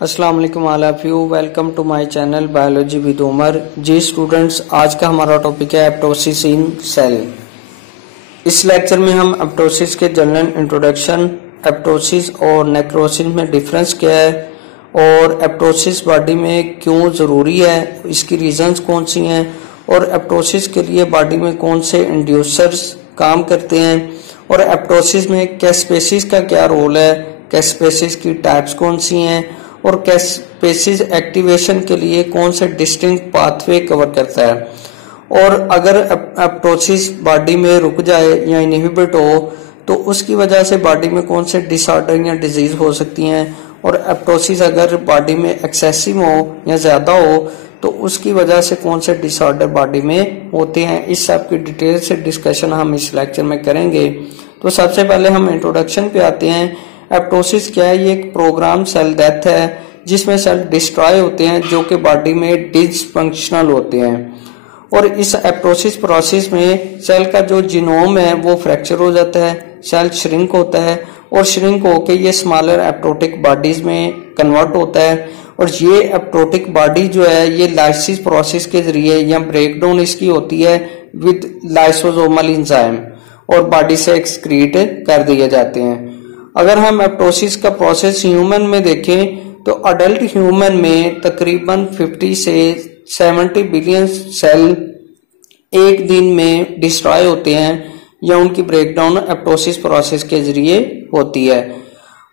अस्सलाम वालेकुम all of you, welcome to my channel biology with Umar. जी स्टूडेंट्स, आज का हमारा टॉपिक है एप्टोसिस इन सेल। इस लेक्चर में हम एप्टोसिस के जनरल इंट्रोडक्शन, एप्टोसिस और नेक्रोसिस में डिफरेंस क्या है और एप्टोसिस बॉडी में क्यों ज़रूरी है, इसकी रीजंस कौन सी हैं और एप्टोसिस के लिए बॉडी में कौन से इंड्यूसर्स काम करते हैं और एप्टोसिस में कैस्पेसिस का क्या रोल है, कैस्पेसिस की टाइप्स कौन सी हैं और कैस्पेसिस एक्टिवेशन के लिए कौन से डिस्टिंक्ट पाथवे कवर करता है, और अगर एप्टोसिस बॉडी में रुक जाए या इनहिबिट हो तो उसकी वजह से बॉडी में कौन से डिसऑर्डर या डिजीज हो सकती हैं, और एप्टोसिस अगर बॉडी में एक्सेसिव हो या ज़्यादा हो तो उसकी वजह से कौन से डिसऑर्डर बॉडी में होते हैं। इस सब की डिटेल से डिस्कशन हम इस लेक्चर में करेंगे। तो सबसे पहले हम इंट्रोडक्शन पे आते हैं। एप्टोसिस क्या है? ये एक प्रोग्राम सेल डेथ है जिसमें सेल डिस्ट्रॉय होते हैं जो कि बॉडी में डिसफंक्शनल होते हैं, और इस एप्टोसिस प्रोसेस में सेल का जो जीनोम है वो फ्रैक्चर हो जाता है, सेल श्रिंक होता है और श्रिंक होकर ये स्मॉलर एप्टोटिक बॉडीज में कन्वर्ट होता है, और ये एप्टोटिक बॉडी जो है ये लाइसिस प्रोसेस के जरिए या ब्रेकडाउन इसकी होती है विद लाइसोसोमल एंजाइम और बॉडी से एक्सक्रीट कर दिए जाते हैं। अगर हम एप्टोसिस का प्रोसेस ह्यूमन में देखें तो अडल्ट ह्यूमन में तकरीबन 50 से 70 बिलियन सेल एक दिन में डिस्ट्रॉय होते हैं या उनकी ब्रेकडाउन एप्टोसिस प्रोसेस के जरिए होती है,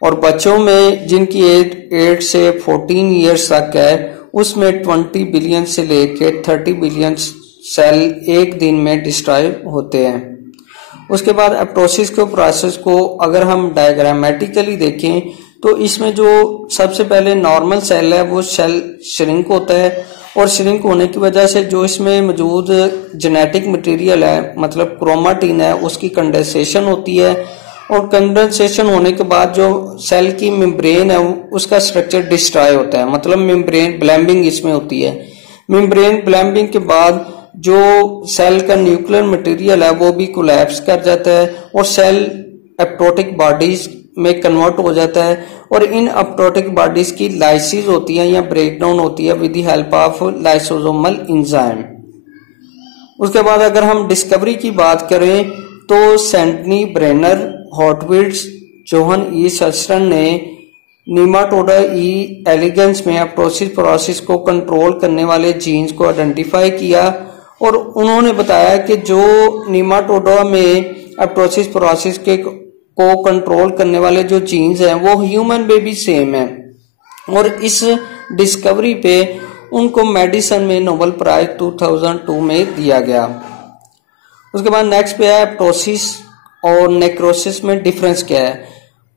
और बच्चों में जिनकी एज 8 से 14 ईयर्स तक है उसमें 20 बिलियन से लेकर 30 बिलियन सेल एक दिन में डिस्ट्रॉय होते हैं। उसके बाद एप्टोसिस के प्रोसेस को अगर हम डायग्रामेटिकली देखें तो इसमें जो सबसे पहले नॉर्मल सेल है वो सेल श्रिंक होता है, और श्रिंक होने की वजह से जो इसमें मौजूद जेनेटिक मटेरियल है मतलब क्रोमाटिन है उसकी कंडेंसेशन होती है, और कंडेंसेशन होने के बाद जो सेल की मेम्ब्रेन है उसका स्ट्रक्चर डिस्ट्रॉय होता है, मतलब मेम्ब्रेन ब्लैम्बिंग इसमें होती है। मेम्ब्रेन ब्लैम्बिंग के बाद जो सेल का न्यूक्लियर मटेरियल है वो भी कोलैप्स कर जाता है और सेल एप्टोटिक बॉडीज में कन्वर्ट हो जाता है, और इन एप्टोटिक बॉडीज की लाइसिस होती है या ब्रेकडाउन होती है with the help of lysosomal enzyme. उसके बाद अगर हम डिस्कवरी की बात करें तो सेंटनी, ब्रेनर, हॉटविट्स, जोहन ई सस्टन ने नीमाटोडा ई एलिगेंस में एप्टोसिस प्रोसेस को कंट्रोल करने वाले जीन्स को आइडेंटिफाई किया, और उन्होंने बताया कि जो नीमाटोडा में एप्टोसिस प्रोसेस को कंट्रोल करने वाले जो जीन्स हैं वो ह्यूमन में भी सेम है, और इस डिस्कवरी पे उनको मेडिसिन में नोबेल प्राइज 2002 में दिया गया। उसके बाद नेक्स्ट पे है एप्टोसिस और नेक्रोसिस में डिफरेंस क्या है।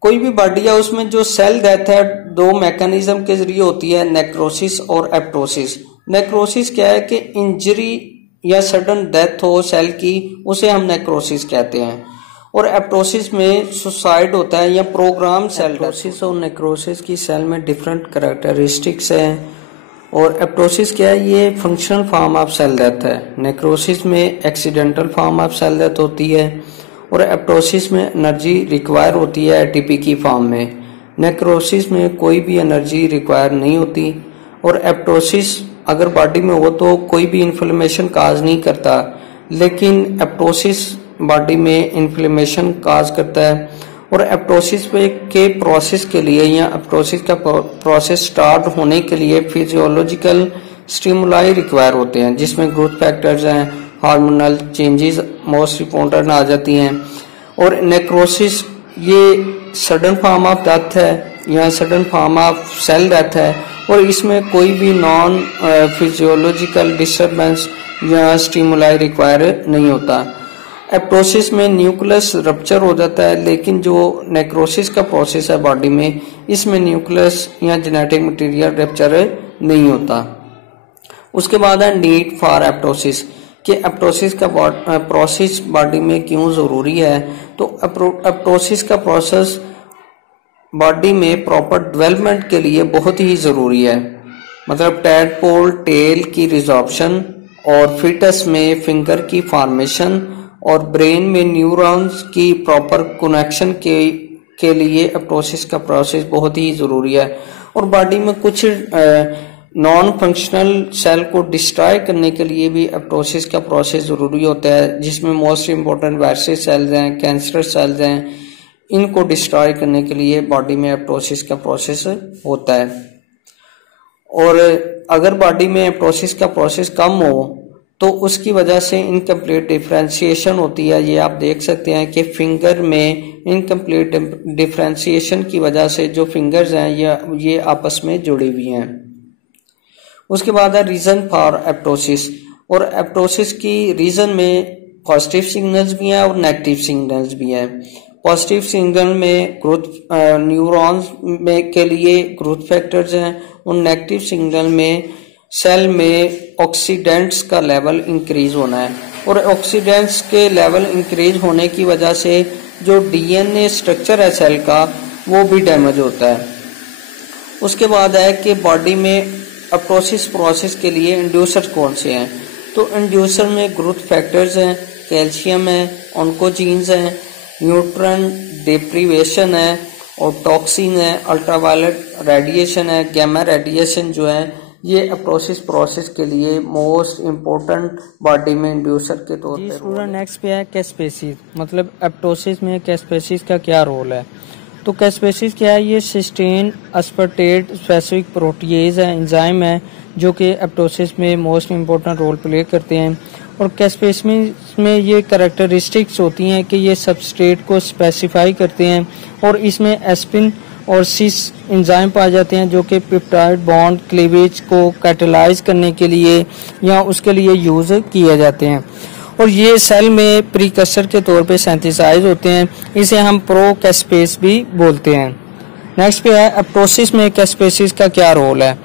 कोई भी बॉडी है उसमें जो सेल डेथ है दो मैकेनिज्म के जरिए होती है, नेक्रोसिस और एप्टोसिस। नेक्रोसिस क्या है कि इंजरी या सडन डेथ हो सेल की, उसे हम नेक्रोसिस कहते हैं, और एप्टोसिस में सुसाइड होता है या प्रोग्राम सेल। एप्टोसिस और नेक्रोसिस की सेल में डिफरेंट कैरेक्टरिस्टिक्स हैं, और एप्टोसिस क्या है? ये functional form of cell death है। नेक्रोसिस में accidental form of cell death होती है, और एप्टोसिस में एनर्जी रिक्वायर होती है एटीपी की फॉर्म में। नेक्रोसिस में कोई भी एनर्जी रिक्वायर नहीं होती, और एप्टोसिस अगर बॉडी में हो तो कोई भी इन्फ्लेमेशन काज नहीं करता, लेकिन एप्टोसिस बॉडी में इन्फ्लेमेशन काज करता है, और एप्टोसिस के प्रोसेस के लिए या एप्टोसिस का प्रोसेस स्टार्ट होने के लिए फिजियोलॉजिकल स्टिमुलाई रिक्वायर होते हैं, जिसमें ग्रोथ फैक्टर्स हैं, हार्मोनल चेंजेस मोस्ट इंपॉर्टेंट आ जाती हैं, और नेक्रोसिस ये सडन फॉर्म ऑफ डेथ है या sudden form of cell death है, और इसमें कोई भी नॉन फिजियोलॉजिकल डिस्टर्बेंस या स्टिमुलाई रिक्वायर नहीं होता। एप्टोसिस में न्यूक्लियस रप्चर हो जाता है, लेकिन जो नेक्रोसिस का प्रोसेस है बॉडी में इसमें न्यूक्लियस या जेनेटिक मटेरियल रप्चर नहीं होता। उसके बाद है नीड फॉर एप्टोसिस, कि एप्टोसिस का प्रोसेस बॉडी में क्यों ज़रूरी है। तो एप्टोसिस का प्रोसेस बॉडी में प्रॉपर डेवलपमेंट के लिए बहुत ही ज़रूरी है, मतलब टैडपोल टेल की रिजॉर्प्शन, और फिटस में फिंगर की फॉर्मेशन, और ब्रेन में न्यूरॉन्स की प्रॉपर कनेक्शन के लिए एप्टोसिस का प्रोसेस बहुत ही ज़रूरी है। और बॉडी में कुछ नॉन फंक्शनल सेल को डिस्ट्रॉय करने के लिए भी एप्टोसिस का प्रोसेस जरूरी होता है, जिसमें मोस्ट इम्पोर्टेंट वायरस सेल्स हैं, कैंसर सेल्स हैं, इनको डिस्ट्रॉय करने के लिए बॉडी में एप्टोसिस का प्रोसेस होता है। और अगर बॉडी में एप्टोसिस का प्रोसेस कम हो तो उसकी वजह से इनकम्प्लीट डिफरेंशिएशन होती है। ये आप देख सकते हैं कि फिंगर में इनकम्प्लीट डिफरेंशिएशन की वजह से जो फिंगर्स हैं ये आपस में जुड़ी हुई हैं। उसके बाद है रीजन फॉर एप्टोसिस, और एप्टोसिस की रीजन में पॉजिटिव सिग्नल्स भी हैं और नेगेटिव सिग्नल्स भी हैं। पॉजिटिव सिग्नल में ग्रोथ न्यूरॉन्स में के लिए ग्रोथ फैक्टर्स हैं, और नेगेटिव सिग्नल में सेल में ऑक्सीडेंट्स का लेवल इंक्रीज होना है, और ऑक्सीडेंट्स के लेवल इंक्रीज होने की वजह से जो डीएनए स्ट्रक्चर है सेल का वो भी डैमेज होता है। उसके बाद है कि बॉडी में एप्टोसिस प्रोसेस के लिए इंड्यूसर कौन से हैं, तो इंड्यूसर में ग्रोथ फैक्टर्स हैं, कैल्शियम है, ऑन्कोजीन्स हैं, न्यूट्रॉन डिप्रीवेशन है, और टॉक्सिन है, अल्ट्रावायलेट रेडिएशन है, गैमा रेडिएशन जो है ये एप्टोसिस प्रोसेस के लिए मोस्ट इम्पोर्टेंट बॉडी में इंड्यूसर के तौर पे। स्टूडेंट नेक्स्ट पे है कैस्पेसिस, मतलब एप्टोसिस में कैस्पेसिस का क्या रोल है। तो कैस्पेसिस क्या है, ये सिस्टेन अस्पर्टेट स्पेसिफिक प्रोटीएज है, एंजाइम है जो कि एप्टोसिस में मोस्ट इम्पोर्टेंट रोल प्ले करते हैं। और कैस्पेसिस में ये कैरेक्टरिस्टिक्स होती हैं कि ये सबस्ट्रेट को स्पेसिफाई करते हैं, और इसमें एस्पिन और सिस एंजाइम पाए जाते हैं जो कि पेप्टाइड बॉन्ड क्लीवेज को कैटेलाइज करने के लिए या उसके लिए यूज किए जाते हैं, और ये सेल में प्रीकर्सर के तौर पे सिंथेसाइज होते हैं। इसे हम प्रो कैस्पेस भी बोलते हैं। नेक्स्ट पे है एप्टोसिस में कैस्पेसिस का क्या रोल है।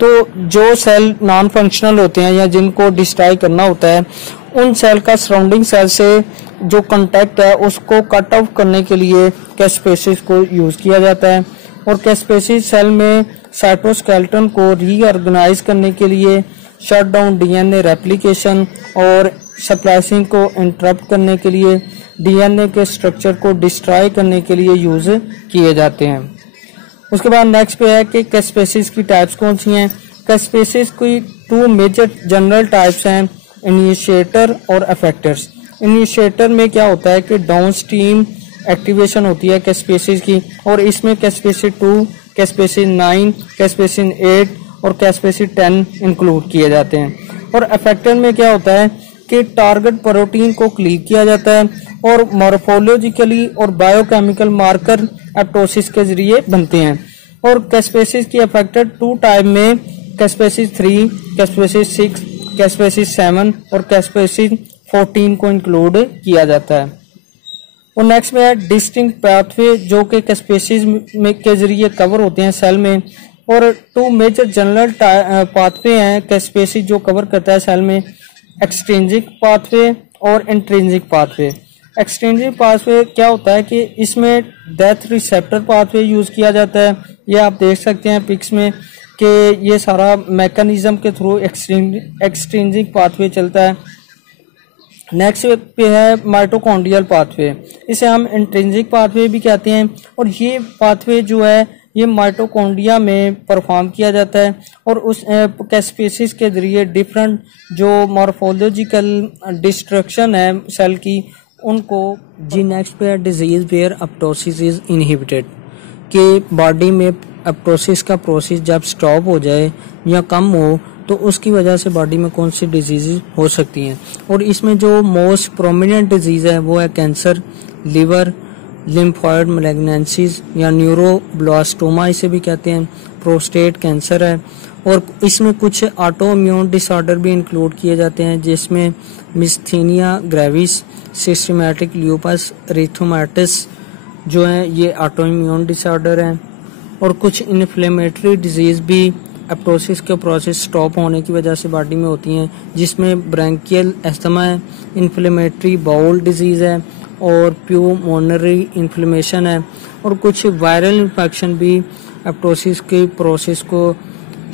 तो जो सेल नॉन फंक्शनल होते हैं या जिनको डिस्ट्रॉय करना होता है, उन सेल का सराउंडिंग सेल से जो कांटेक्ट है उसको कट ऑफ करने के लिए कैस्पेसिस को यूज किया जाता है। और कैस्पेसिस सेल में साइटोस्केलेटन को रीऑर्गेनाइज करने के लिए, शट डाउन डीएनए रेप्लिकेशन और स्प्लाइसिंग को इंटरप्ट करने के लिए, डीएनए के स्ट्रक्चर को डिस्ट्रॉय करने के लिए यूज किए जाते हैं। उसके बाद नेक्स्ट पे है कि कैस्पेसिस की टाइप्स कौन सी हैं। कैस्पेसिस की 2 मेजर जनरल टाइप्स हैं, इनिशिएटर और अफेक्टर्स। इनिशिएटर में क्या होता है कि डाउनस्ट्रीम एक्टिवेशन होती है कैस्पेसिस की, और इसमें कैस्पेसिस 2, कैस्पेसिस 9, कैस्पेसिस 8 और कैस्पेसिस 10 इंक्लूड किए जाते हैं। और अफेक्टर में क्या होता है कि टारगेट प्रोटीन को क्लीव किया जाता है, और मॉर्फोलॉजिकली और बायोकेमिकल मार्कर एप्टोसिस के जरिए बनते हैं। और कैस्पेसिस की अफेक्टेड 2 टाइप में कैस्पेसिस 3, कैस्पेसिस 6, कैस्पेसिस 7 और कैस्पेसिस 14 को इंक्लूड किया जाता है। और नेक्स्ट में है डिस्टिंक्ट पाथवे जो कि कैस्पेसिस में के जरिए कवर होते हैं सेल में। और 2 मेजर जनरल पाथवे हैं कैस्पेसिस जो कवर करता है सेल में, एक्सट्रिंसिक पाथवे और इंट्रिंसिक पाथवे। एक्सट्रिंसिक पाथवे क्या होता है कि इसमें डेथ रिसेप्टर पाथवे यूज किया जाता है। ये आप देख सकते हैं पिक्स में कि ये सारा मैकेनिज्म के थ्रू एक्सट्रिंसिक पाथवे चलता है। नेक्स्ट पे है माइटोकॉन्ड्रियल पाथवे, इसे हम इंट्रिंसिक पाथवे भी कहते हैं। और ये पाथवे जो है ये माइटोकॉन्ड्रिया में परफॉर्म किया जाता है, और उस कैस्पेसिस के जरिए डिफरेंट जो मॉर्फोलॉजिकल डिस्ट्रक्शन है सेल की उनको। जी नेक्स्ट पे है डिजीज वेयर एप्टोसिस इज इनहिबिटेड, कि बॉडी में एप्टोसिस का प्रोसेस जब स्टॉप हो जाए या कम हो तो उसकी वजह से बॉडी में कौन सी डिजीज हो सकती हैं। और इसमें जो मोस्ट प्रोमिनेंट डिजीज है वो है कैंसर, लिवर, लिम्फॉइड मैलिग्नेंसीज या न्यूरोब्लास्टोमा इसे भी कहते हैं, प्रोस्टेट कैंसर है। और इसमें कुछ ऑटो इम्यून डिसऑर्डर भी इंक्लूड किए जाते हैं जिसमें मिस्थीनिया ग्रेविस, सिस्टमैटिक ल्यूपस एरिथेमाटिस जो है ये ऑटो इम्यून डिसऑर्डर हैं। और कुछ इन्फ्लेमेटरी डिजीज भी एप्टोसिस के प्रोसेस स्टॉप होने की वजह से बॉडी में होती हैं, जिसमें ब्रैंकियल एस्थमा है, इन्फ्लेमेटरी बाउल डिजीज है और प्यूमोनरी इन्फ्लेमेशन है। और कुछ वायरल इन्फेक्शन भी एप्टोसिस के प्रोसेस को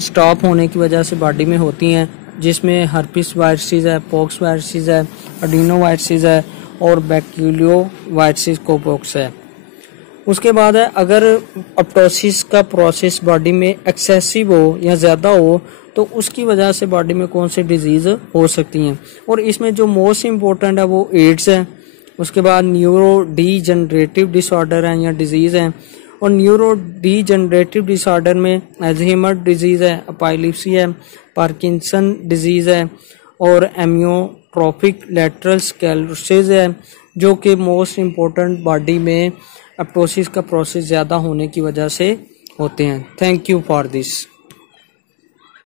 स्टॉप होने की वजह से बॉडी में होती हैं, जिसमें हर्पिस वायरसेस है, पॉक्स वायरसेस है, एडिनो वायरसेस है और बैक्टीरियो वायरसेस कोपोक्स है। उसके बाद है अगर अपटोसिस का प्रोसेस बॉडी में एक्सेसिव हो या ज़्यादा हो तो उसकी वजह से बॉडी में कौन सी डिजीज़ हो सकती हैं। और इसमें जो मोस्ट इम्पोर्टेंट है वो एड्स है, उसके बाद न्यूरो डीजनरेटिव डिसऑर्डर है या डिजीज़ है, और न्यूरो डीजनरेटिव डिसऑर्डर में अल्जाइमर डिजीज़ है, एपिलेप्सी है, पार्किंसन डिजीज़ है और एमियोट्रोफिक लैटरल स्क्लेरोसिस है, जो कि मोस्ट इम्पोर्टेंट बॉडी में अपटोसिस का प्रोसेस ज़्यादा होने की वजह से होते हैं। Thank you for this.